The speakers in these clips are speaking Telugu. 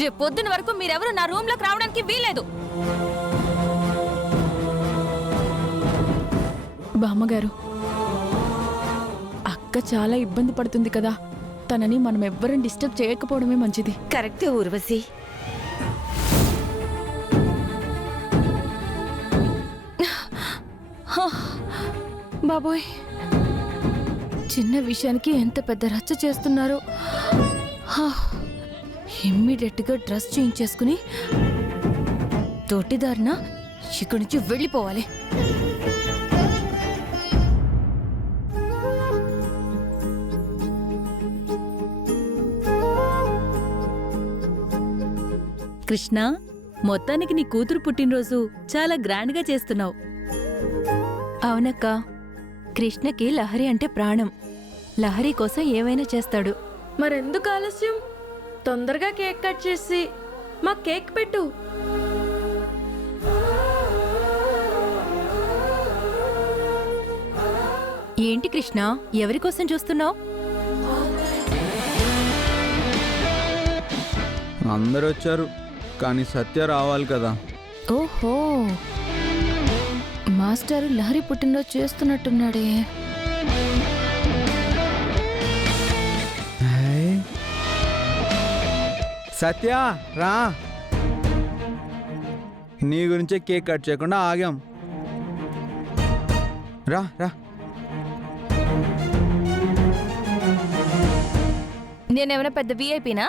రేపు పొద్దున వరకు మీరెవరు నా రూమ్ లోకి రావడానికి వీలేదు. బామ్మగారు, అక్క చాలా ఇబ్బంది పడుతుంది కదా, తనని మనం ఎవ్వరం డిస్టర్బ్ చేయకపోవడమే మంచిది. కరెక్టే ఊర్వశి. బాబోయ్, చిన్న విషయానికి ఎంత పెద్ద రచ్చ చేస్తున్నారు. ఇమ్మీడియట్గా డ్రెస్ చేంజ్ చేసుకుని తోటిదారిన ఇక్కడి నుంచి వెళ్ళిపోవాలి. కృష్ణ, మొత్తానికి నీ కూతురు పుట్టినరోజు చాలా గ్రాండ్గా చేస్తున్నావు. అవునక్క, కృష్ణకి లహరి అంటే ప్రాణం. లహరి కోసం ఏమైనా చేస్తాడు. మరెందుకు ఆలస్యం? తొందరగా కేక్ కట్ చేసి మా కేక్ పెట్టు. ఏంటి కృష్ణ, ఎవరి కోసం చూస్తున్నావు? అందరూ వచ్చారు, కానీ సత్య రావాలి కదా. ఓహో, మాస్టారు లహరి పుట్టినరోజు చేస్తున్నట్టున్నాడే. సత్య రా, నీ గురించే కేక్ కట్ చేయకుండా ఆగాం. రా రా. నేనేమైనా పెద్ద విఐపీనా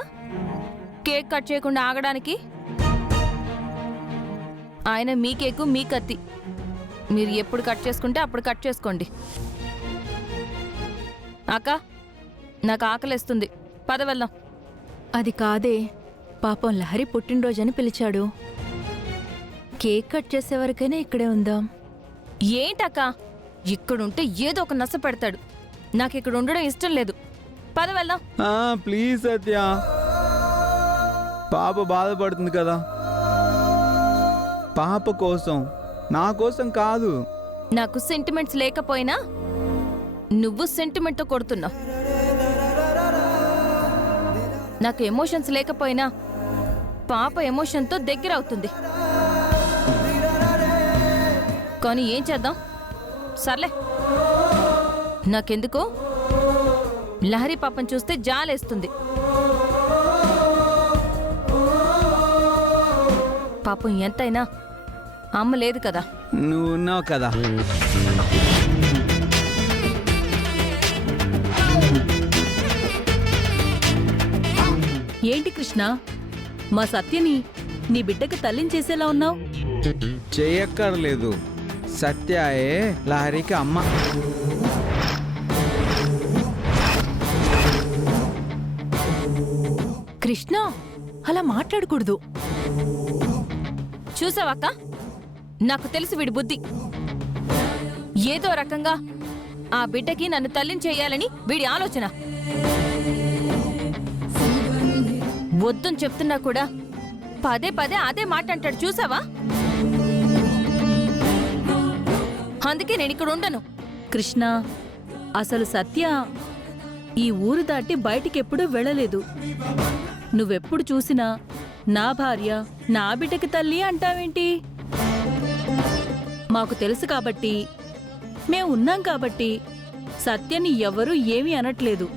కేక్ కట్ చేయకుండా ఆగడానికి? ఆయన మీ కేకు మీ కత్తి, మీరు ఎప్పుడు కట్ చేసుకుంటే అప్పుడు కట్ చేసుకోండి. అక్క, నాకు ఆకలిస్తుంది, పద వెళ్దాం. అది కాదే, పాపం లహరి పుట్టినరోజని పిలిచాడు. కేక్ కట్ చేసే వరకైనా ఇక్కడే ఉందాం. ఏంటక్క, ఇక్కడుంటే ఏదో ఒక నస పెడతాడు. నాకు ఇక్కడ ఉండడం ఇష్టం లేదు, పద వెళ్దాం. ప్లీజ్ సత్య, పాప బాధపడుతుంది కదా. పాప కోసం, నా కోసం కాదు. నాకు సెంటిమెంట్స్ లేకపోయినా నువ్వు సెంటిమెంట్తో కొడుతున్నావు. నాకు ఎమోషన్స్ లేకపోయినా పాప ఎమోషన్తో దగ్గర అవుతుంది. కానీ ఏం చేద్దాం, సర్లే. నాకెందుకో లహరి పాపం చూస్తే జాలేస్తుంది. పాపం ఎంతైనా అమ్మ లేదు కదా. నువ్వు ఉన్నావు కదా. ఏంటి కృష్ణ, మా సత్యని నీ బిడ్డకి తల్లించేసేలా ఉన్నావు? చేయక్కర్లేదు, సత్యాయే లహరికి అమ్మ. కృష్ణ, అలా మాట్లాడకూడదు. చూసావక్క, నాకు తెలుసు వీడి బుద్ధి. ఏదో రకంగా ఆ బిడ్డకి నన్ను తల్లించేయాలని వీడి ఆలోచన. వద్దని చెప్తున్నా కూడా పదే పదే అదే మాట అంటాడు, చూసావా? అందుకే నేను ఇక్కడ ఉండను. కృష్ణ, అసలు సత్య ఈ ఊరు దాటి బయటికెప్పుడూ వెళ్ళలేదు. నువ్వెప్పుడు చూసినా నా భార్య, నా బిడ్డకి తల్లి అంటావేంటి? మాకు తెలుసు కాబట్టి, మేం ఉన్నాం కాబట్టి సత్యని ఎవరూ ఏమీ అనట్లేదు.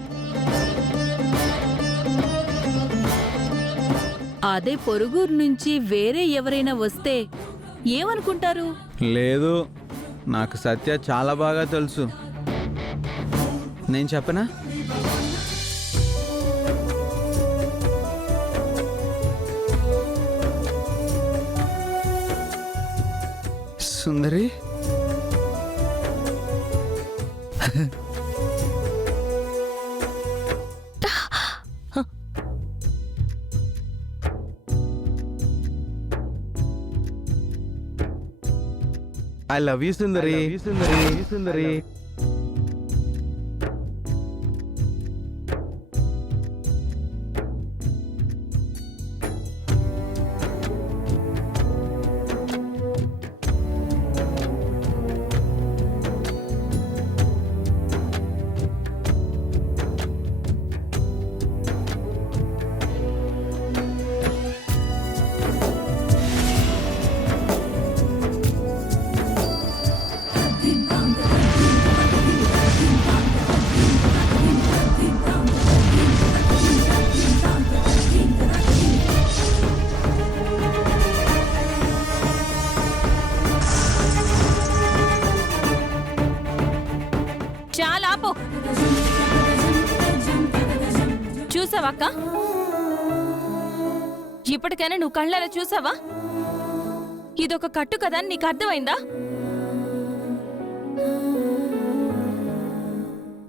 అదే పొరుగురు నుంచి వేరే ఎవరైనా వస్తే ఏమనుకుంటారు? లేదు, నాకు సత్య చాలా బాగా తెలుసు. నేను చెప్పనా? సుందరి, ఐ లవ్ యూ సుందరి. సుందరి చూసావా అక్క? ఇప్పటికైనా నువ్వు కళ్ళారా చూసావా? ఇదొక కట్టు కదా అని నీకు అర్థమైందా?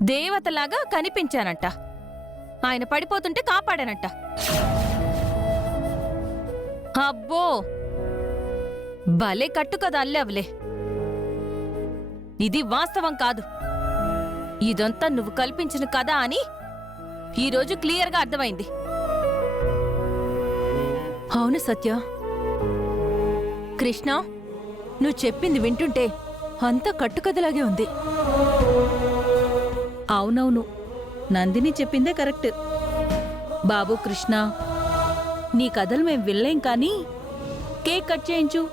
దేవతలాగా కనిపించానంట, ఆయన పడిపోతుంటే కాపాడానంట. అబ్బో, భలే కట్టు కదా అల్లేవులే. ఇది వాస్తవం కాదు, ఇదంతా నువ్వు కల్పించిన కథ అని ఈరోజు క్లియర్గా అర్థమైంది. అవును సత్య, కృష్ణ నువ్వు చెప్పింది వింటుంటే అంతా కట్టుకథలాగే ఉంది. అవునవును, నందిని చెప్పిందే కరెక్ట్. బాబు కృష్ణ, నీ కథలు మేం వినలేం కానీ కేక్ కట్ చేయించు.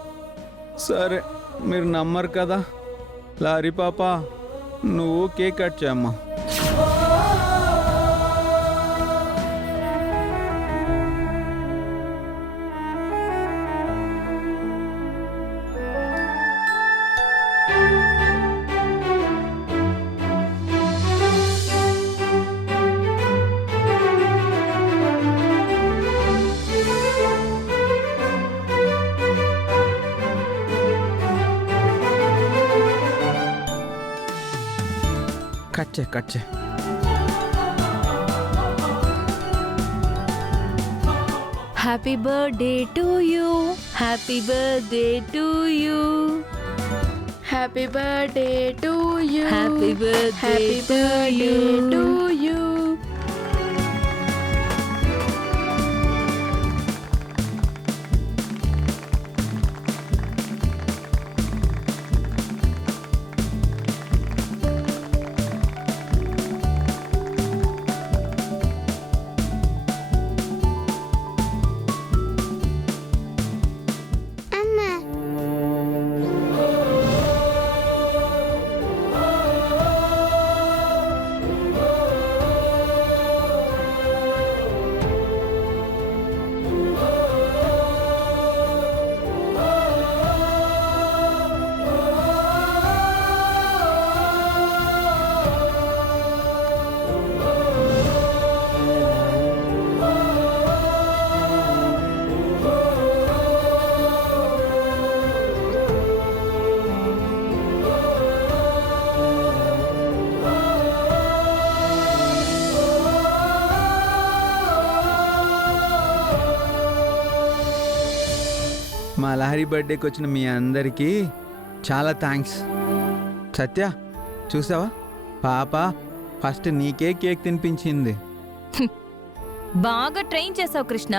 సరే, మీరు నమ్మరు కదా. లారీ పాప, నువ్వు కేక్ కట్ చేయమ్మా. కట్ చే. Happy birthday to you, happy birthday to you, happy birthday to you, happy birthday happy birthday to you. మా లహరి బర్త్డేకి వచ్చిన మీ అందరికీ చాలా థ్యాంక్స్. సత్య, చూసావా, పాప ఫస్ట్ నీకే కేక్ తినిపించింది. బాగా ట్రైన్ చేసావు కృష్ణ.